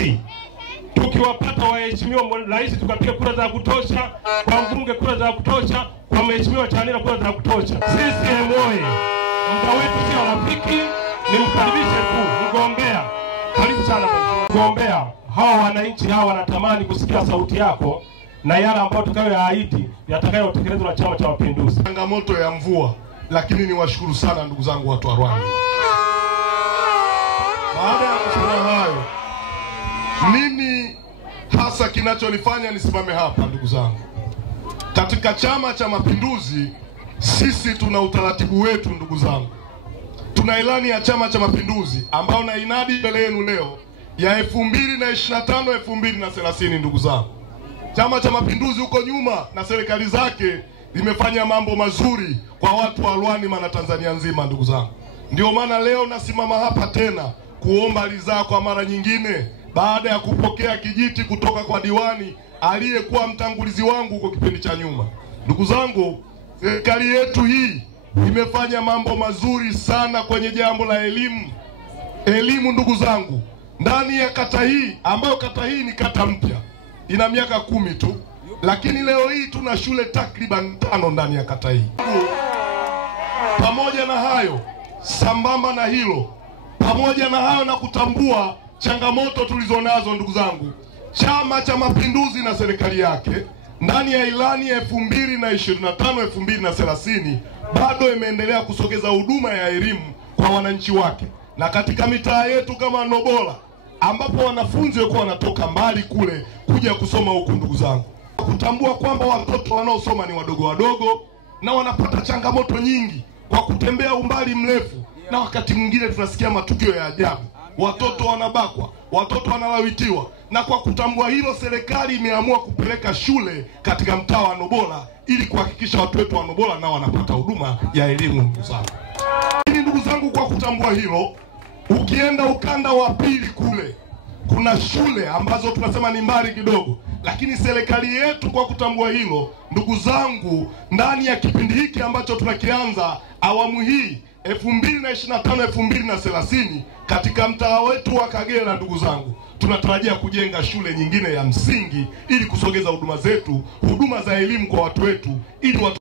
sisi tukiwapata waheshimiwa rais tukapiga kura za kutosha, kwa mbunge kura za kutosha, kwa mheshimiwa Chalamila kura za kutosha. Sisi moyo muda wetu sio rafiki, nimkaribishe tu mgombea. Karibu sana mgombea. Hawa wananchi hawa wanatamani kusikia sauti yako na yale ambayo tutakayoyaahidi yatakayotekelezwa na Chama cha Mapinduzi. Changamoto ya mvua, lakini niwashukuru sana ndugu zangu watu wa Ruangwa. Baada ya kusema hayo, nini hasa kinachonifanya nisimame hapa ndugu zangu? Katika Chama cha Mapinduzi sisi tuna utaratibu wetu ndugu zangu. Tuna ilani ya Chama cha Mapinduzi ambayo na inadi mbele yenu leo ya 2025 2030 ndugu zangu. Chama cha Mapinduzi huko nyuma na serikali zake limefanya mambo mazuri kwa watu wa Ruangwa na Tanzania nzima ndugu zangu. Ndio maana leo nasimama hapa tena kuomba ridhaa kwa mara nyingine baada ya kupokea kijiti kutoka kwa diwani aliyekuwa mtangulizi wangu kwa kipindi cha nyuma. Ndugu zangu, serikali yetu hii imefanya mambo mazuri sana kwenye jambo la elimu. Elimu ndugu zangu, ndani ya kata hii ambayo kata hii ni kata mpya, ina miaka 10 tu, lakini leo hii tuna shule takriban 5 ndani ya kata hii. Pamoja na hayo, sambamba na hilo, pamoja na hayo na kutambua changamoto tulizonazo ndugu zangu, Chama cha Mapinduzi na serikali yake ndani ya ilani ya 2025 2030 bado imeendelea kusogeza huduma ya elimu kwa wananchi wake, na katika mitaa yetu kama Nobola ambapo wanafunzi walikuwa wanatoka mbali kule kuja kusoma huku ndugu zangu, kutambua kwamba watoto wanaosoma ni wadogo wadogo na wanapata changamoto nyingi kwa kutembea umbali mrefu, na wakati mwingine tunasikia matukio ya ajabu, watoto wanabakwa, watoto wanalawitiwa. Na kwa kutambua hilo, serikali imeamua kupeleka shule katika mtaa wa Nobola ili kuhakikisha watu wetu wa Nobola nao wanapata huduma ya elimu ndugu zangu. Ndugu zangu, kwa kutambua hilo, ukienda ukanda wa pili kule kuna shule ambazo tunasema ni mbali kidogo, lakini serikali yetu kwa kutambua hilo ndugu zangu, ndani ya kipindi hiki ambacho tunakianza awamu hii 2025 2030 katika mtaa wetu wa Kagera ndugu zangu, tunatarajia kujenga shule nyingine ya msingi ili kusogeza huduma zetu, huduma za elimu kwa watu wetu, ili watu